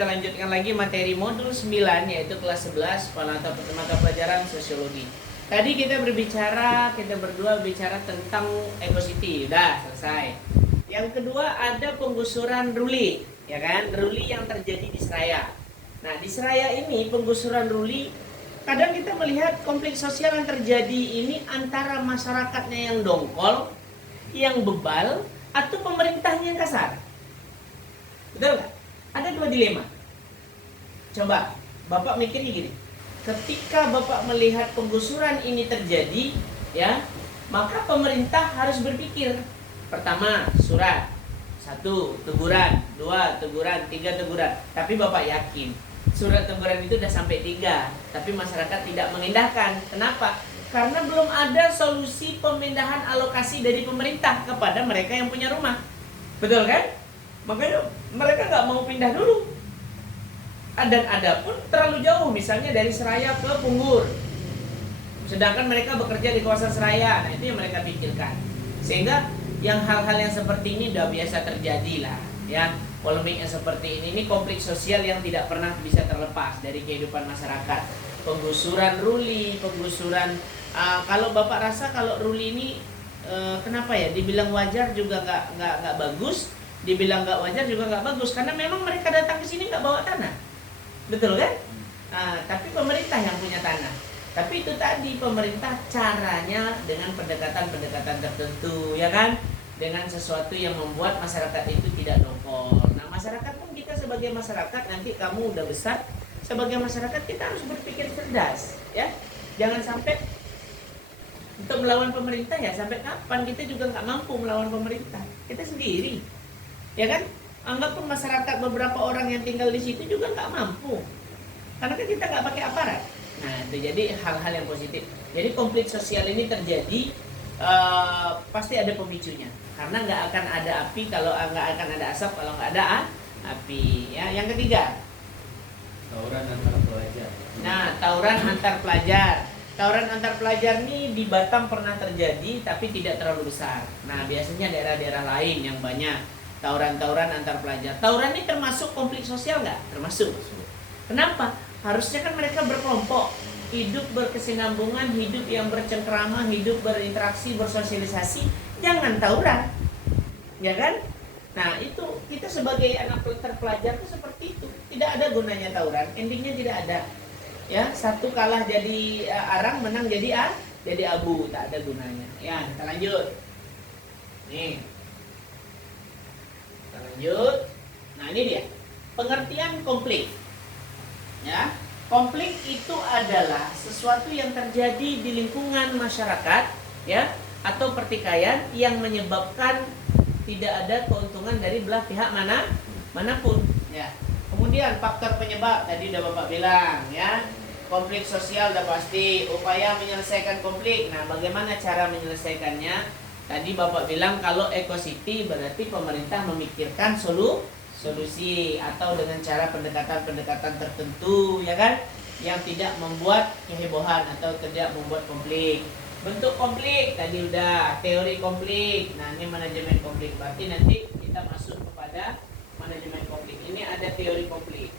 Kita lanjutkan lagi materi modul 9 yaitu kelas 11 mata pelajaran sosiologi. Tadi kita berdua bicara tentang ekositi, udah selesai. Yang kedua ada penggusuran ruli, ya kan? Ruli yang terjadi di Seraya. Nah, di Seraya ini penggusuran ruli, kadang kita melihat konflik sosial yang terjadi ini antara masyarakatnya yang dongkol, yang bebal, atau pemerintahnya yang kasar. Betul nggak? Ada dua dilema. Coba Bapak mikirnya gini. Ketika Bapak melihat penggusuran ini terjadi, ya, maka pemerintah harus berpikir. Pertama, surat. 1, teguran. 2, teguran. 3, teguran. Tapi Bapak yakin surat teguran itu udah sampai 3, tapi masyarakat tidak mengindahkan. Kenapa? Karena belum ada solusi pemindahan alokasi dari pemerintah kepada mereka yang punya rumah. Betul kan? Makanya mereka nggak mau pindah dulu. Dan ada pun terlalu jauh, misalnya dari Seraya ke Punggur. Sedangkan mereka bekerja di kawasan Seraya. Nah, itu yang mereka pikirkan. Sehingga yang hal-hal yang seperti ini udah biasa terjadi lah, ya. Polemik yang seperti ini konflik sosial yang tidak pernah bisa terlepas dari kehidupan masyarakat. Penggusuran ruli, kalau Bapak rasa kalau ruli ini kenapa ya? Dibilang wajar juga nggak bagus. Dibilang nggak wajar juga nggak bagus, karena memang mereka datang ke sini nggak bawa tanah, betul kan? Tapi pemerintah yang punya tanah. Tapi itu tadi, pemerintah caranya dengan pendekatan tertentu, ya kan? Dengan sesuatu yang membuat masyarakat itu tidak dongkol. Nah, masyarakat pun, kita sebagai masyarakat, nanti kamu udah besar, sebagai masyarakat kita harus berpikir cerdas, ya. Jangan sampai untuk melawan pemerintah, ya sampai kapan kita juga nggak mampu melawan pemerintah, kita sendiri. Ya kan? Anggap pun masyarakat beberapa orang yang tinggal di situ juga nggak mampu, karena kan kita nggak pakai aparat. Nah, itu jadi hal-hal yang positif. Jadi konflik sosial ini terjadi pasti ada pemicunya, karena nggak akan ada api kalau nggak akan ada asap kalau nggak ada api. Ya, yang ketiga, tawuran antar pelajar. Nah, tawuran antar pelajar. Tawuran antar pelajar ini di Batam pernah terjadi, tapi tidak terlalu besar. Nah, biasanya daerah-daerah lain yang banyak tawuran-tawuran antar pelajar. Tawuran ini termasuk konflik sosial nggak? Termasuk. Kenapa? Harusnya kan mereka berkelompok, hidup berkesinambungan, hidup yang bercengkrama, hidup berinteraksi, bersosialisasi. Jangan tawuran, ya kan? Nah, itu kita sebagai anak terpelajar itu seperti itu. Tidak ada gunanya tawuran, endingnya tidak ada. Ya, satu kalah jadi arang, menang jadi abu, tak ada gunanya. Ya, kita lanjut. Nih. Lanjut. Nah, ini dia pengertian konflik. Ya, konflik itu adalah sesuatu yang terjadi di lingkungan masyarakat, ya, atau pertikaian yang menyebabkan tidak ada keuntungan dari belah pihak manapun. Ya. Kemudian faktor penyebab tadi udah Bapak bilang, ya. Konflik sosial udah pasti. Upaya menyelesaikan konflik. Nah, bagaimana cara menyelesaikannya? Tadi Bapak bilang kalau ekositi berarti pemerintah memikirkan solusi atau dengan cara pendekatan tertentu, ya kan, yang tidak membuat kehebohan atau tidak membuat konflik. Bentuk konflik tadi udah, teori konflik. Nah, ini manajemen konflik. Berarti nanti kita masuk kepada manajemen konflik. Ini ada teori konflik.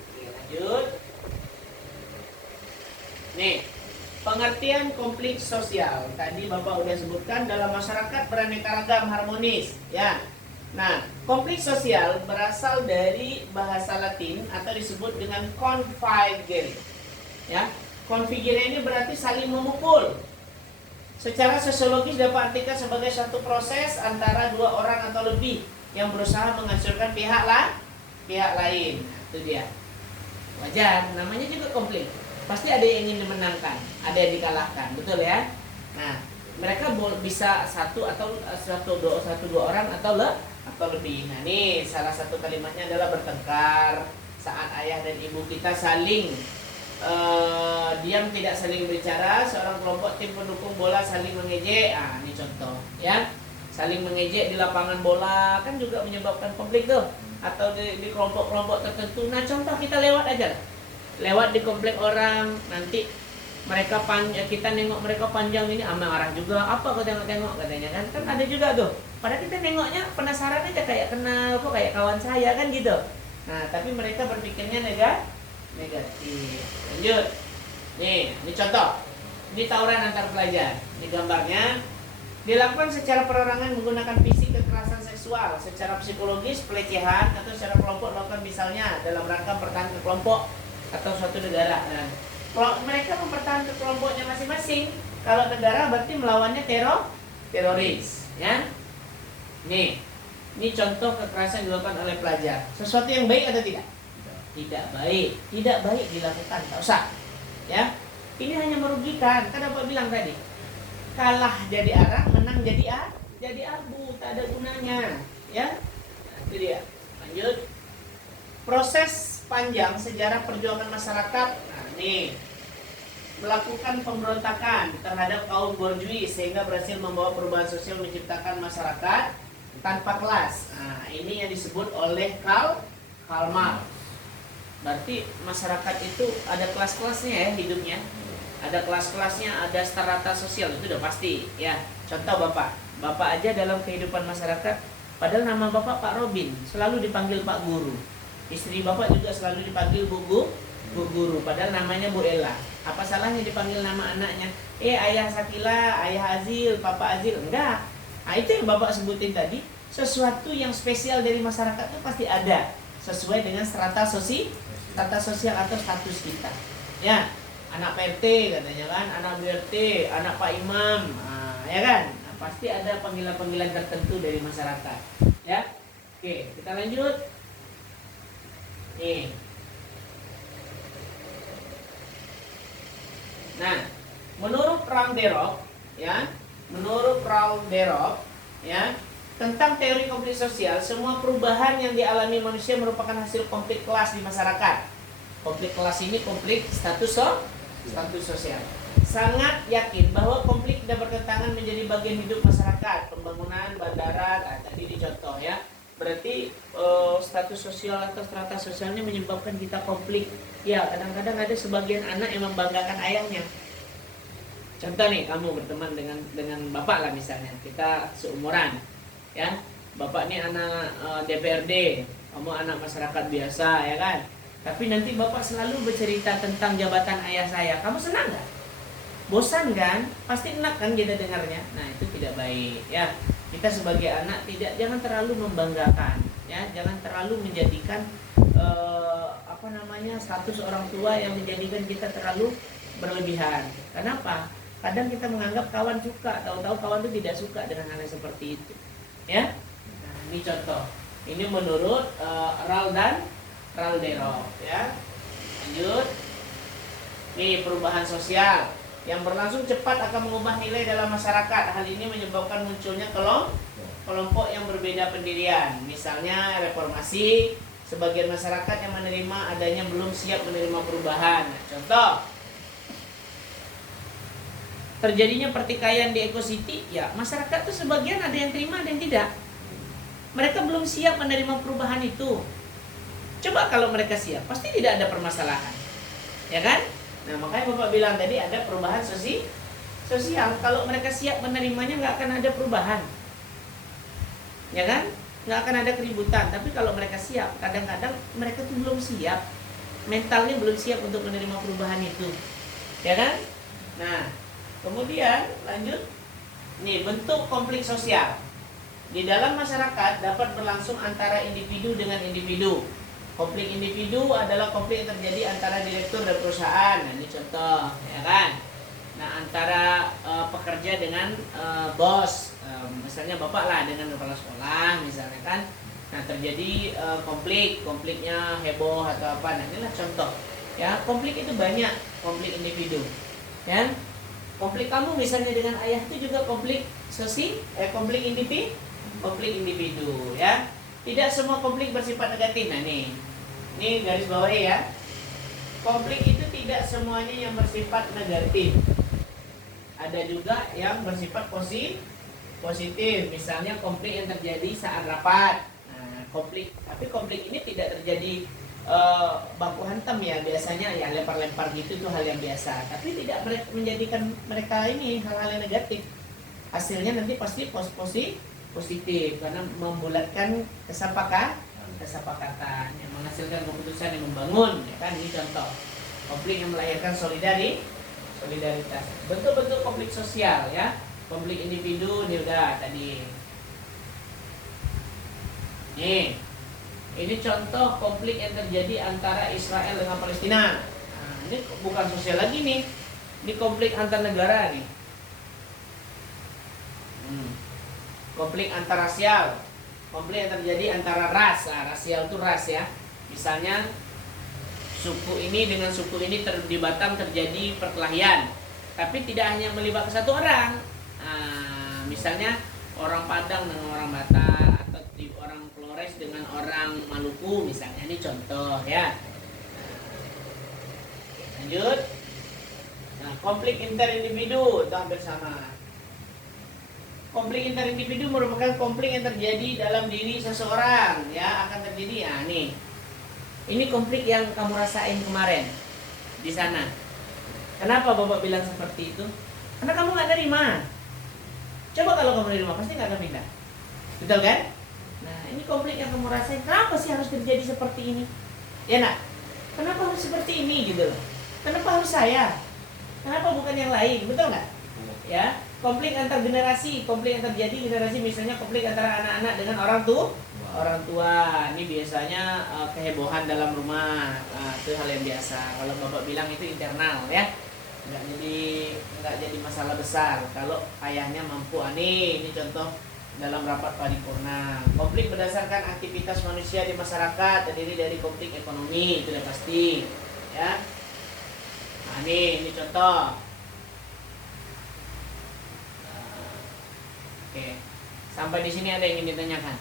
Oke, lanjut. Nih, pengertian konflik sosial. Tadi Bapak udah sebutkan, dalam masyarakat beraneka ragam, harmonis, ya. Nah, konflik sosial berasal dari bahasa Latin atau disebut dengan configere. Ya, configere ini berarti saling memukul. Secara sosiologis dapat artikan sebagai satu proses antara dua orang atau lebih yang berusaha menghancurkan pihak lain. Itu dia. Wajar, namanya juga konflik. Pasti ada yang ingin dimenangkan, ada yang dikalahkan, betul ya? Nah, mereka bisa satu dua orang atau lebih. Nah, ini salah satu kalimatnya adalah bertengkar saat ayah dan ibu kita saling diam, tidak saling bicara. Seorang kelompok tim pendukung bola saling mengejek. Ini contoh, ya. Saling mengejek di lapangan bola kan juga menyebabkan konflik tuh, atau di kelompok-kelompok tertentu. Nah, contoh kita lewat aja. Lewat di komplek orang, nanti kita nengok mereka panjang ini, marah juga, apa kau tengok katanya kan ada juga tuh. Padahal kita nengoknya penasaran aja, kayak kenal kok, kayak kawan saya kan gitu. Nah, tapi mereka berpikirnya negatif. Lanjut. Nih, ini contoh. Ini tawuran antar pelajar. Ini gambarnya. Dilakukan secara perorangan menggunakan fisik, kekerasan seksual, secara psikologis, pelecehan, atau secara kelompok melakukan misalnya dalam rangka pertahanan kelompok atau suatu negara. Nah, kalau mereka mempertahankan kelompoknya masing-masing, kalau negara berarti melawannya teroris, ya. Nih, ini contoh kekerasan dilakukan oleh pelajar. Sesuatu yang baik atau tidak? Tidak baik. Tidak baik dilakukan, tak usah. Ya, ini hanya merugikan. Kan Bapak bilang tadi, kalah jadi arang, menang jadi abu, tak ada gunanya, ya. Nah, itu dia. Lanjut. Proses panjang sejarah perjuangan masyarakat. Nah, nih, melakukan pemberontakan terhadap kaum borjuis sehingga berhasil membawa perubahan sosial, menciptakan masyarakat tanpa kelas. Nah, ini yang disebut oleh Karl Marx. Berarti masyarakat itu ada kelas-kelasnya ya hidupnya. Ada kelas-kelasnya, ada strata sosial, itu udah pasti ya. Contoh Bapak aja dalam kehidupan masyarakat, padahal nama Bapak Pak Robin, selalu dipanggil Pak Guru. Istri Bapak juga selalu dipanggil Bu Guru, padahal namanya Bu Ella. Apa salahnya dipanggil nama anaknya? Ayah Sakila, Ayah Azil, Papa Azil? Enggak. Nah, itu yang Bapak sebutin tadi, sesuatu yang spesial dari masyarakat itu pasti ada, sesuai dengan strata sosial atau status kita. Ya. Anak PRT katanya kan, anak BRT, anak Pak Imam, ya kan? Nah, pasti ada panggilan-panggilan tertentu dari masyarakat, ya. Oke, kita lanjut. Nih. Nah, menurut Frank Derop, ya, tentang teori konflik sosial, semua perubahan yang dialami manusia merupakan hasil konflik kelas di masyarakat. Konflik kelas ini konflik status sosial. Sangat yakin bahwa konflik tidak bertentangan menjadi bagian hidup masyarakat. Pembangunan bandara, tadi dicontoh ya. Berarti status sosial atau strata sosialnya menyebabkan kita konflik. Ya, kadang-kadang ada sebagian anak yang membanggakan ayahnya. Contoh nih, kamu berteman dengan bapak lah misalnya. Kita seumuran, ya. Bapak nih anak DPRD, kamu anak masyarakat biasa, ya kan? Tapi nanti bapak selalu bercerita tentang jabatan ayah saya. Kamu senang nggak? Bosan kan? Pasti enak kan kita dengarnya. Nah, itu tidak baik ya. Kita sebagai anak jangan terlalu membanggakan, ya. Jangan terlalu menjadikan status orang tua yang menjadikan kita terlalu berlebihan. Kenapa? Kadang kita menganggap kawan suka, tahu-tahu kawan itu tidak suka dengan hal yang seperti itu. Ya. Nah, ini contoh. Ini menurut Ralderov, ya. Lanjut. Nih, perubahan sosial yang berlangsung cepat akan mengubah nilai dalam masyarakat. Hal ini menyebabkan munculnya kelompok yang berbeda pendirian. Misalnya reformasi, sebagian masyarakat yang menerima adanya belum siap menerima perubahan. Nah, contoh, terjadinya pertikaian di Eco City, ya masyarakat itu sebagian ada yang terima, ada yang tidak. Mereka belum siap menerima perubahan itu. Coba kalau mereka siap, pasti tidak ada permasalahan, ya kan? Nah, makanya Bapak bilang tadi ada perubahan sosial. Kalau mereka siap menerimanya, nggak akan ada perubahan, ya kan? Nggak akan ada keributan. Tapi kalau mereka siap, kadang-kadang mereka tuh belum siap, mentalnya belum siap untuk menerima perubahan itu, ya kan? Nah, kemudian lanjut. Nih, bentuk konflik sosial di dalam masyarakat dapat berlangsung antara individu dengan individu. Konflik individu adalah konflik yang terjadi antara direktur dan perusahaan. Nah, ini contoh, ya kan? Nah, antara pekerja dengan bos, misalnya bapak lah dengan kepala sekolah, misalnya kan. Nah, terjadi konfliknya heboh atau apa. Nah, inilah contoh. Ya, konflik itu banyak, konflik individu. Ya, konflik kamu misalnya dengan ayah itu juga konflik konflik individu, ya. Tidak semua konflik bersifat negatif. Nah, ini garis bawahi ya. Konflik itu tidak semuanya yang bersifat negatif. Ada juga yang bersifat positif. Misalnya konflik yang terjadi saat rapat. Nah, tapi konflik ini tidak terjadi baku hantam ya. Biasanya ya lempar-lempar gitu, itu hal yang biasa. Tapi tidak menjadikan mereka ini hal-hal yang negatif. Hasilnya nanti pasti positif karena membulatkan kesepakatan kesepakatan yang menghasilkan keputusan yang membangun, ya kan? Ini contoh konflik yang melahirkan solidaritas. Bentuk-bentuk konflik sosial, ya. Konflik individu ini udah tadi. Nih, ini contoh konflik yang terjadi antara Israel dengan Palestina. Nah, ini bukan sosial lagi nih, ini konflik antar negara nih. Konflik antar rasial, konflik yang terjadi antara ras. Nah, rasial itu ras ya. Misalnya suku ini dengan suku ini di Batam terjadi perkelahian, tapi tidak hanya melibatkan satu orang. Nah, misalnya orang Padang dengan orang Batak, atau orang Flores dengan orang Maluku misalnya, ini contoh ya. Lanjut. Nah, konflik inter individu itu hampir sama. Konflik inter individu merupakan konflik yang terjadi dalam diri seseorang, ya, akan terjadi. Nah, nih. Ini konflik yang kamu rasain kemarin di sana. Kenapa Bapak bilang seperti itu? Karena kamu nggak nerima. Coba kalau kamu nerima, pasti nggak akan pindah. Betul kan? Nah, ini konflik yang kamu rasain. Kenapa sih harus terjadi seperti ini? Ya nak? Kenapa harus seperti ini gitu loh? Kenapa harus saya? Kenapa bukan yang lain? Betul nggak? Ya, konflik antar generasi, konflik yang terjadi generasi, misalnya konflik antara anak-anak dengan orang tua. Ini biasanya kehebohan dalam rumah. Itu hal yang biasa. Kalau Bapak bilang itu internal ya, nggak jadi masalah besar kalau ayahnya mampu. Ini contoh dalam rapat paripurna. Konflik berdasarkan aktivitas manusia di masyarakat terdiri dari konflik ekonomi, itu udah pasti ya. Nah, ini contoh. Oke, sampai di sini ada yang ingin ditanyakan?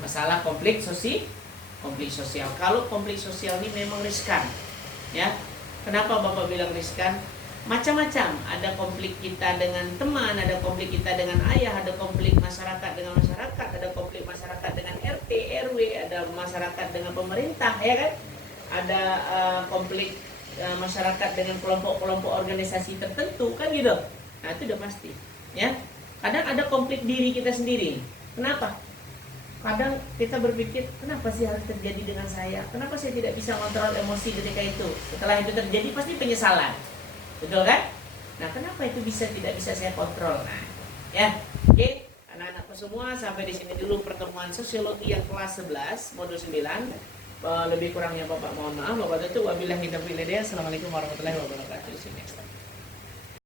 Masalah konflik sosial. Kalau konflik sosial ini memang riskan, ya. Kenapa Bapak bilang riskan? Macam-macam. Ada konflik kita dengan teman, ada konflik kita dengan ayah, ada konflik masyarakat dengan masyarakat, ada konflik masyarakat dengan RT, RW, ada masyarakat dengan pemerintah, ya kan? Ada konflik masyarakat dengan kelompok-kelompok organisasi tertentu, kan gitu. Nah, itu udah pasti, ya. Kadang ada konflik diri kita sendiri. Kenapa? Kadang kita berpikir, kenapa sih harus terjadi dengan saya? Kenapa saya tidak bisa kontrol emosi ketika itu? Setelah itu terjadi pasti penyesalan. Betul kan? Nah, kenapa itu tidak bisa saya kontrol? Nah, ya. Oke, anak-anakku semua, sampai di sini dulu pertemuan sosiologi yang kelas 11 modul 9. Lebih kurangnya Bapak mohon maaf. Bapak itu wabillahi taufiq wal hidayah. Assalamualaikum warahmatullahi wabarakatuh. See you next time.